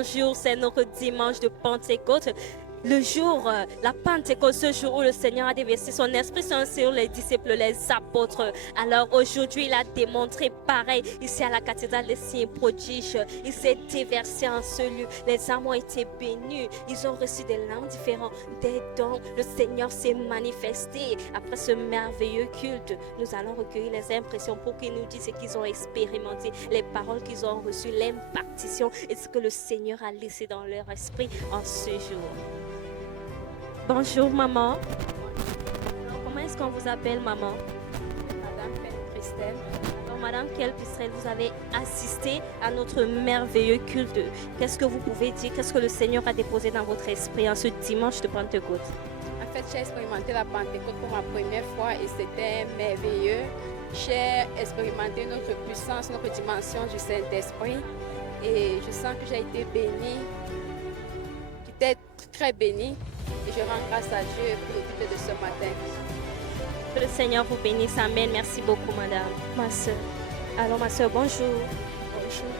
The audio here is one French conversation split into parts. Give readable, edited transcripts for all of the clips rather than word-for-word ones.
bonjour, c'est notre dimanche de Pentecôte. Le jour, la Pentecôte, ce jour où le Seigneur a déversé son Esprit Saint sur les disciples, les apôtres. Alors aujourd'hui, il a démontré pareil ici à la cathédrale des signes prodiges. Il s'est déversé en ce lieu. Les âmes ont été bénies. Ils ont reçu des langues différentes, des dons. Le Seigneur s'est manifesté. Après ce merveilleux culte, nous allons recueillir les impressions pour qu'ils nous disent ce qu'ils ont expérimenté, les paroles qu'ils ont reçues, l'impartition et ce que le Seigneur a laissé dans leur esprit en ce jour. Bonjour maman. Alors, comment est-ce qu'on vous appelle maman? Madame Christelle. Alors, Madame Christelle, vous avez assisté à notre merveilleux culte. Qu'est-ce que vous pouvez dire? Qu'est-ce que le Seigneur a déposé dans votre esprit en ce dimanche de Pentecôte? En fait, j'ai expérimenté la Pentecôte pour ma première fois et c'était merveilleux. J'ai expérimenté notre puissance, notre dimension du Saint-Esprit et je sens que j'ai été bénie. J'étais très bénie. Et je rends grâce à Dieu pour le culte de ce matin. Que le Seigneur vous bénisse. Amen. Merci beaucoup, madame. Ma soeur. Alors, ma soeur, bonjour. Bonjour.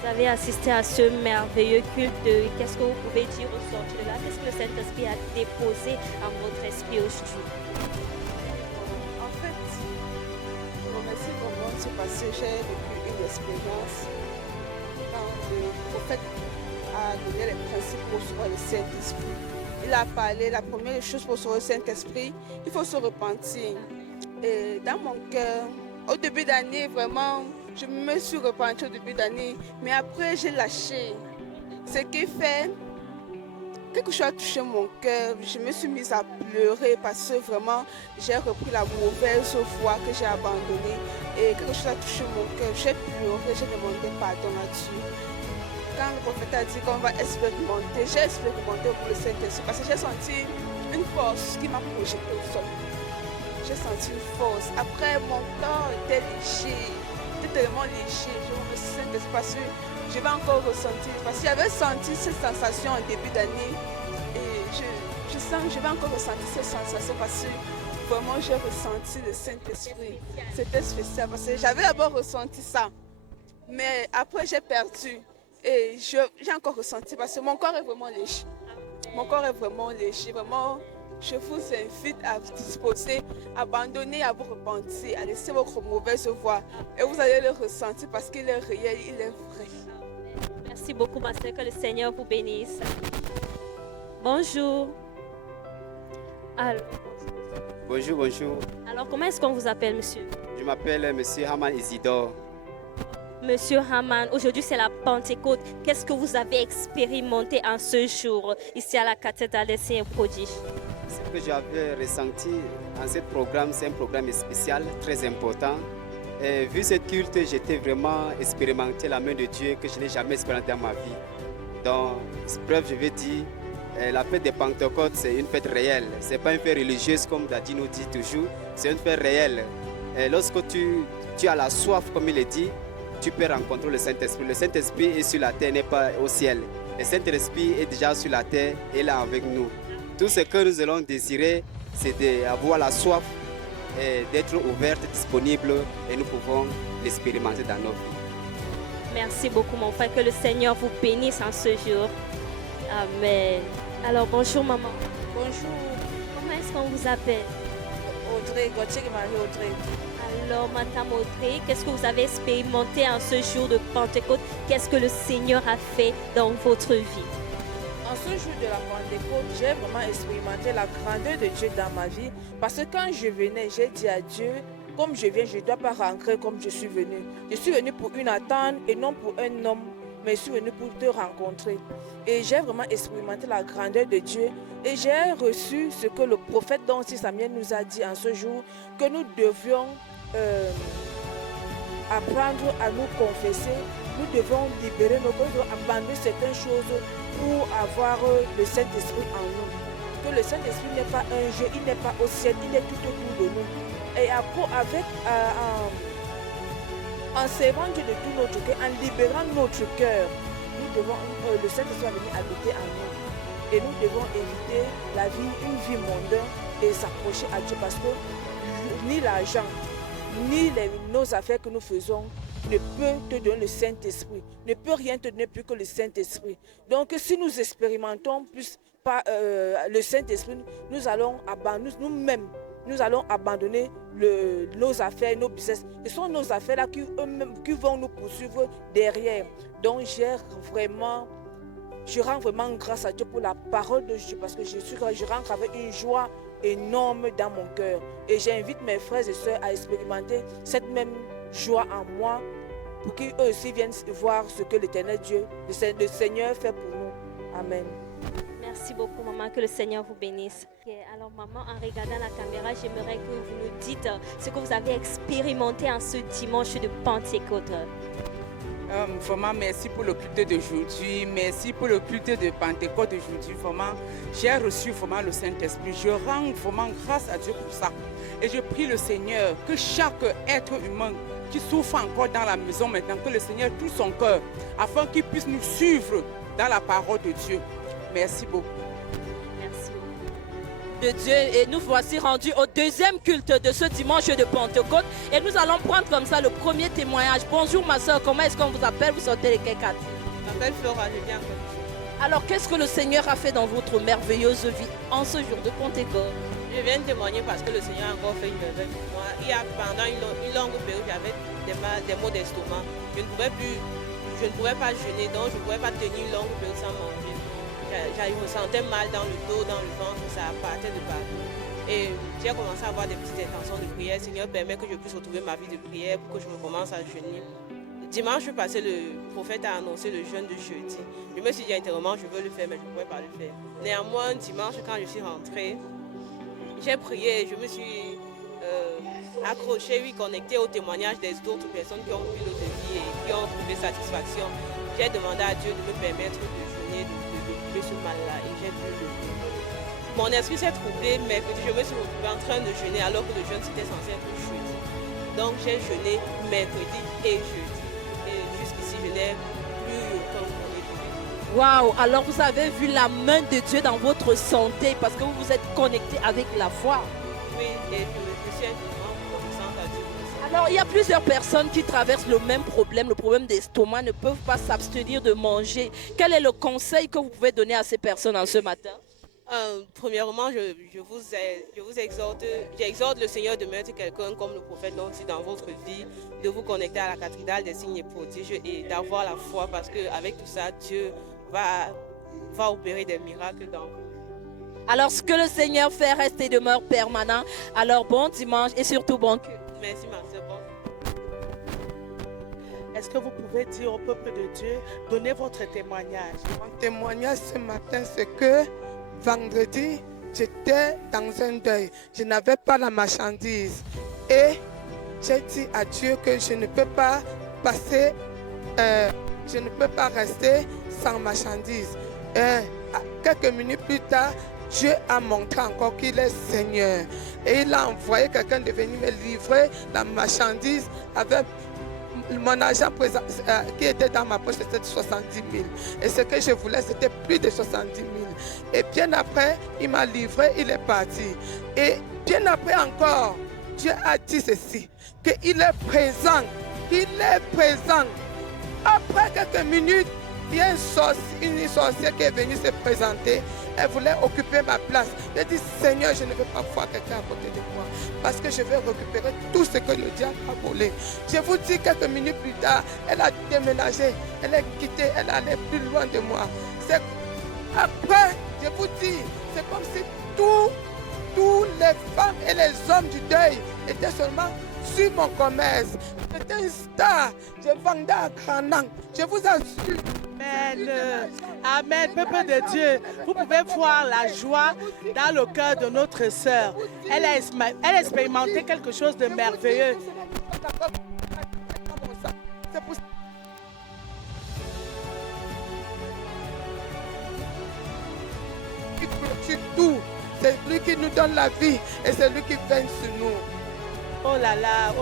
Vous avez assisté à ce merveilleux culte. Qu'est-ce que vous pouvez dire au sortir de là? Qu'est-ce que le Saint-Esprit a déposé en votre esprit aujourd'hui? En fait, je remercie vraiment ce parce que j'ai vécu une expérience quand le prophète a donné les principes pour recevoir le Saint-Esprit. Il a parlé, la première chose pour recevoir le Saint-Esprit, il faut se repentir. Et dans mon cœur, au début d'année, vraiment, je me suis repentie au début d'année, mais après j'ai lâché. Ce qui fait, quelque chose a touché mon cœur, je me suis mise à pleurer parce que vraiment, j'ai repris la mauvaise voie que j'ai abandonnée. Et quelque chose a touché mon cœur, j'ai pleuré, j'ai demandé pardon là-dessus. Quand le prophète a dit qu'on va expérimenter, j'ai expérimenté pour le Saint-Esprit parce que j'ai senti une force qui m'a projeté au sol. J'ai senti une force. Après, mon corps était léger, était tellement léger. Je remercie le Saint-Esprit parce que je vais encore ressentir. Parce que j'avais senti cette sensation en début d'année et je sens que je vais encore ressentir cette sensation parce que vraiment j'ai ressenti le Saint-Esprit. C'était spécial parce que j'avais d'abord ressenti ça, mais après j'ai perdu. Et j'ai encore ressenti parce que mon corps est vraiment léger. Mon corps est vraiment léger. Vraiment, je vous invite à vous disposer, à abandonner, à vous repentir, à laisser votre mauvaise voie. Et vous allez le ressentir parce qu'il est réel, il est vrai. Merci beaucoup, ma soeur. Que le Seigneur vous bénisse. Bonjour. Alors, Bonjour. alors comment est-ce qu'on vous appelle, monsieur? Je m'appelle Monsieur Haman Isidore. Monsieur Haman, aujourd'hui c'est la Pentecôte. Qu'est-ce que vous avez expérimenté en ce jour ici à la cathédrale des signes prodiges? Ce que j'avais ressenti en ce programme, c'est un programme spécial, très important. Et vu ce culte, j'étais vraiment expérimenté la main de Dieu que je n'ai jamais expérimenté dans ma vie. Donc, preuve, je vais dire, la fête de Pentecôte, c'est une fête réelle. Ce n'est pas une fête religieuse comme Daddy nous dit toujours, c'est une fête réelle. Et lorsque tu as la soif, comme il le dit, tu peux rencontrer le Saint-Esprit. Le Saint-Esprit est sur la terre, n'est pas au ciel. Le Saint-Esprit est déjà sur la terre et là avec nous. Tout ce que nous allons désirer, c'est d'avoir la soif et d'être ouverte, disponible et nous pouvons l'expérimenter dans nos vies. Merci beaucoup, mon frère. Que le Seigneur vous bénisse en ce jour. Amen. Alors, bonjour, maman. Bonjour, Comment est-ce qu'on vous appelle? Audrey, Gauthier et Marie-Audrey. Alors, Madame Audrey, qu'est-ce que vous avez expérimenté en ce jour de Pentecôte? Qu'est-ce que le Seigneur a fait dans votre vie? En ce jour de la Pentecôte, j'ai vraiment expérimenté la grandeur de Dieu dans ma vie. Parce que quand je venais, j'ai dit à Dieu, comme je viens, je ne dois pas rentrer comme je suis venu. Je suis venu pour une attente et non pour un homme, mais je suis venu pour te rencontrer. Et j'ai vraiment expérimenté la grandeur de Dieu. Et j'ai reçu ce que le prophète Don Samuel nous a dit en ce jour, que nous devions apprendre à nous confesser. Nous devons libérer nos corps, nous devons abandonner certaines choses pour avoir le Saint-Esprit en nous. Que le Saint-Esprit n'est pas un jeu, il n'est pas au ciel, il est tout autour de nous. Et en servant Dieu de tout notre cœur, en libérant notre cœur, le Saint-Esprit va venir habiter en nous. Et nous devons éviter une vie mondaine et s'approcher à Dieu parce que ni l'argent, ni nos affaires que nous faisons ne peut te donner le Saint-Esprit, ne peut rien te donner plus que le Saint-Esprit. Donc si nous expérimentons plus le Saint-Esprit, nous allons nous-mêmes, nous allons abandonner nos affaires, nos business. Ce sont nos affaires-là qui vont nous poursuivre derrière. Donc je rends vraiment grâce à Dieu pour la parole de Dieu parce que je rentre avec une joie énorme dans mon cœur. Et j'invite mes frères et sœurs à expérimenter cette même joie en moi pour qu'eux aussi viennent voir ce que l'Éternel Dieu, le Seigneur fait pour nous. Amen. Merci beaucoup, maman. Que le Seigneur vous bénisse. Alors, maman, en regardant la caméra, j'aimerais que vous nous dites ce que vous avez expérimenté en ce dimanche de Pentecôte. Vraiment, merci pour le culte d'aujourd'hui. Merci pour le culte de Pentecôte d'aujourd'hui. Vraiment, j'ai reçu vraiment le Saint-Esprit. Je rends vraiment grâce à Dieu pour ça. Et je prie le Seigneur que chaque être humain qui souffre encore dans la maison maintenant, que le Seigneur touche son cœur afin qu'il puisse nous suivre dans la parole de Dieu. Merci beaucoup. Merci. De Dieu, et nous voici rendus au deuxième culte de ce dimanche de Pentecôte et nous allons prendre comme ça le premier témoignage. Bonjour ma soeur, comment est-ce qu'on vous appelle? Vous sortez de quel quartier? Je m'appelle Flora, je viens. Alors qu'est-ce que le Seigneur a fait dans votre merveilleuse vie en ce jour de Pentecôte? Je viens de témoigner parce que le Seigneur a encore fait une merveille pour moi. Pendant une longue période, j'avais des maux d'estomac. Je ne pouvais pas jeûner, donc je ne pouvais pas tenir une longue période sans manger. Je me sentais mal dans le dos, dans le ventre, ça partait de partout. Et j'ai commencé à avoir des petites intentions de prière. Seigneur, permet que je puisse retrouver ma vie de prière pour que je recommence à jeûner. Dimanche passé, le prophète a annoncé le jeûne de jeudi. Je me suis dit intérieurement, je veux le faire, mais je ne pouvais pas le faire. Néanmoins, dimanche, quand je suis rentrée, j'ai prié, je me suis accrochée, connectée au témoignage des autres personnes qui ont eu l'autre vie et qui ont trouvé satisfaction. J'ai demandé à Dieu de me permettre de jeûner, de ce mal-là, et j'ai pu le faire. Mon esprit s'est troublé, mais je me suis retrouvée en train de jeûner alors que le jeûne c'était censé être jeudi. Donc j'ai jeûné mercredi et jeudi. Et jusqu'ici, je n'ai plus aucun problème. Waouh, alors vous avez vu la main de Dieu dans votre santé parce que vous vous êtes connecté avec la foi. Oui, et je suis infiniment reconnaissante à Dieu pour ça. Alors il y a plusieurs personnes qui traversent le même problème, le problème d'estomac, ne peuvent pas s'abstenir de manger. Quel est le conseil que vous pouvez donner à ces personnes en ce matin? Premièrement, je vous exhorte, j'exhorte le Seigneur de mettre quelqu'un comme le prophète donc dans votre vie, de vous connecter à la cathédrale des signes et prodiges et d'avoir la foi parce qu'avec tout ça, Dieu va opérer des miracles dans vous. Alors ce que le Seigneur fait reste et demeure permanent. Alors bon dimanche et surtout bon culte. Merci ma soeur. Est-ce que vous pouvez dire au peuple de Dieu, donnez votre témoignage? Mon témoignage ce matin, c'est que vendredi, j'étais dans un deuil. Je n'avais pas la marchandise. Et j'ai dit à Dieu que je ne peux pas rester sans marchandise. Quelques minutes plus tard, Dieu a montré encore qu'il est Seigneur. Et il a envoyé quelqu'un de venir me livrer la marchandise avec mon argent qui était dans ma poche, c'était 70 000. Et ce que je voulais, c'était plus de 70 000. Et bien après, il m'a livré, il est parti. Et bien après encore, Dieu a dit ceci, qu'il est présent, qu'il est présent. Après quelques minutes, il y a une sorcière qui est venue se présenter. Elle voulait occuper ma place. J'ai dit, Seigneur, je ne veux pas voir quelqu'un à côté de moi parce que je vais récupérer tout ce que le diable a volé. Je vous dis, quelques minutes plus tard, elle a déménagé, elle est quittée, elle allait plus loin de moi. Après, je vous dis, c'est comme si tous les femmes et les hommes du deuil étaient seulement sur mon commerce. J'étais une star, je vendais à Granang, je vous assure. Amen. Amen, peuple de Dieu. Vous pouvez voir la joie dans le cœur de notre sœur. Elle a expérimenté quelque chose de merveilleux. Tout. C'est lui qui nous donne la vie et c'est lui qui veille sur nous. Oh là là,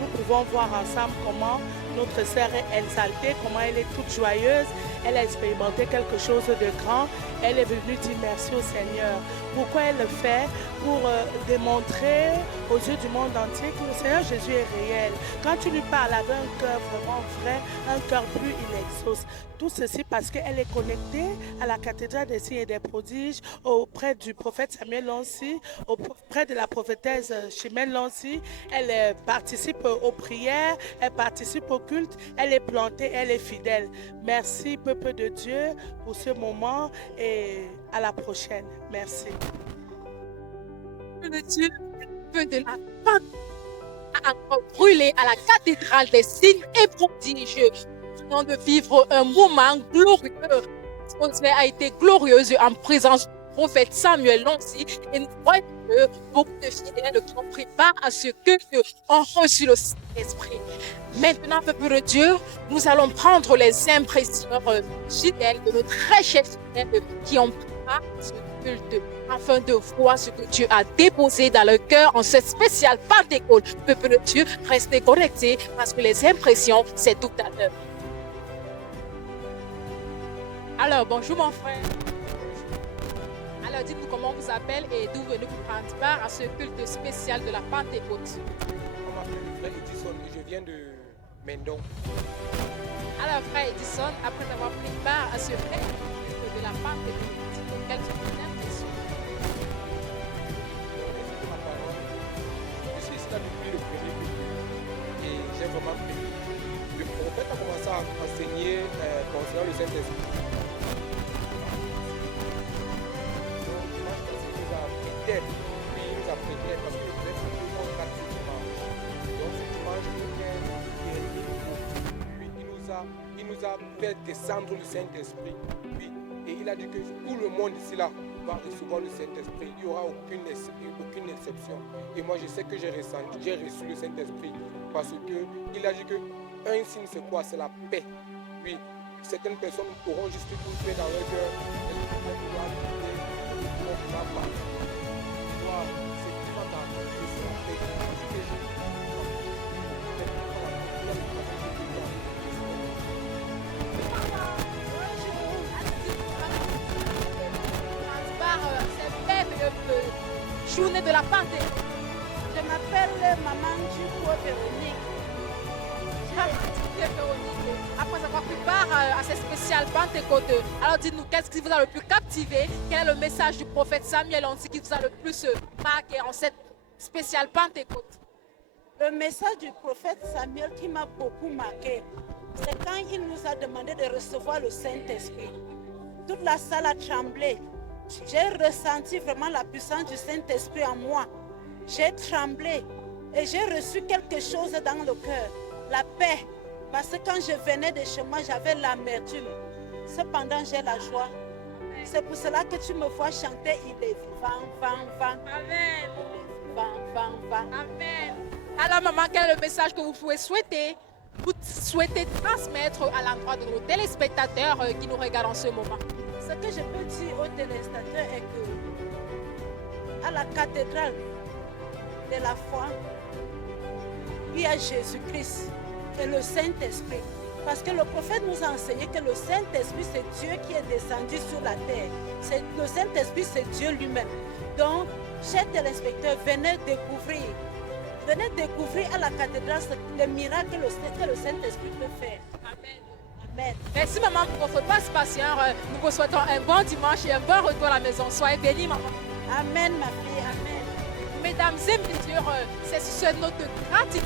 nous pouvons voir ensemble comment notre sœur est exaltée, comment elle est toute joyeuse. Elle a expérimenté quelque chose de grand. Elle est venue dire merci au Seigneur. Pourquoi elle le fait? Pour démontrer aux yeux du monde entier que le Seigneur Jésus est réel. Quand tu lui parles avec un cœur vraiment vrai, un cœur pur, il exauce. Tout ceci parce qu'elle est connectée à la cathédrale des signes et des prodiges, auprès du prophète Samuel Lancy, auprès de la prophétesse Chimène Lancy. Elle participe aux prières, elle participe au culte, elle est plantée, elle est fidèle. Merci, peuple de Dieu, pour ce moment et à la prochaine. Merci. Le Dieu, le feu de la femme a encore brûlé à la cathédrale des signes et prodiges. Nous venons de vivre un moment glorieux. Cette a été glorieuse en présence du prophète Samuel Lancy et nous voyons que beaucoup de fidèles qui ont pris part à ce culte ont reçu le Saint-Esprit. Maintenant, peuple de Dieu, nous allons prendre les impressions fidèles de nos très chers fidèles qui ont pris part à ce culte afin de voir ce que Dieu a déposé dans le cœur en cette spéciale Pentecôte. Peuple de Dieu, restez connectés parce que les impressions, c'est tout à l'heure. Alors, bonjour mon frère. Alors, dites-nous comment on vous appelle et d'où venez-vous prendre part à ce culte spécial de la Pentecôte. On m'appelle frère Edison et je viens de Mendon. Alors, frère Edison, après avoir pris part à ce culte de la Pentecôte, dites-nous quelles sont vos impressions. Je suis ici depuis le premier culte et j'ai vraiment pris. Le prophète a commencé à enseigner concernant le Saint-Esprit. Puis il nous a prêté parce que le prophète a pris en 4 dimanches. Donc ce dimanche, il nous a fait descendre le Saint-Esprit. Puis, et il a dit que tout le monde ici là va recevoir le Saint-Esprit. Il n'y aura aucune exception. Et moi je sais que j'ai reçu le Saint-Esprit parce qu'il a dit que un signe c'est quoi? C'est la paix. Oui, certaines personnes pourront juste écouter dans leur cœur. Journée de la Pentecôte. Je m'appelle Maman Duco Véronique. Après avoir pris part à cette spéciale Pentecôte, alors dites-nous, qu'est-ce qui vous a le plus captivé? Quel est le message du prophète Samuel Lancy qui vous a le plus marqué en cette spéciale Pentecôte? Le message du prophète Samuel qui m'a beaucoup marqué, c'est quand il nous a demandé de recevoir le Saint-Esprit. Toute la salle a tremblé. J'ai ressenti vraiment la puissance du Saint-Esprit en moi. J'ai tremblé et j'ai reçu quelque chose dans le cœur, la paix. Parce que quand je venais de chez moi, j'avais l'amertume. Cependant, j'ai la joie. C'est pour cela que tu me vois chanter, il est vivant, vivant. Amen. Vivant. Amen. Alors maman, quel est le message que vous pouvez souhaiter? Vous souhaitez transmettre à l'endroit de nos téléspectateurs qui nous regardent en ce moment? Ce que je peux dire aux téléspectateurs est que à la cathédrale de la foi, il y a Jésus-Christ et le Saint-Esprit. Parce que le prophète nous a enseigné que le Saint-Esprit, c'est Dieu qui est descendu sur la terre. Le Saint-Esprit, c'est Dieu lui-même. Donc, chers téléspectateurs, venez découvrir à la cathédrale le miracle que le Saint-Esprit peut faire. Amen. Amen. Merci maman pour votre participation. Nous vous souhaitons un bon dimanche et un bon retour à la maison. Soyez bénis maman. Amen ma fille, amen. Mesdames et messieurs, c'est sur cette note de gratitude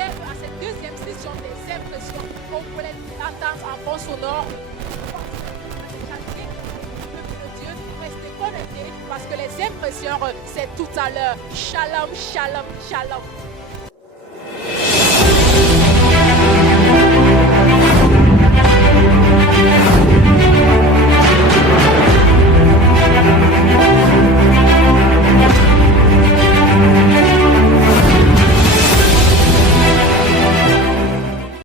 à cette deuxième session des impressions qu'on voulait entendre en fond sonore. Dieu, restez connectés parce que les impressions, c'est tout à l'heure. Shalom, shalom, shalom.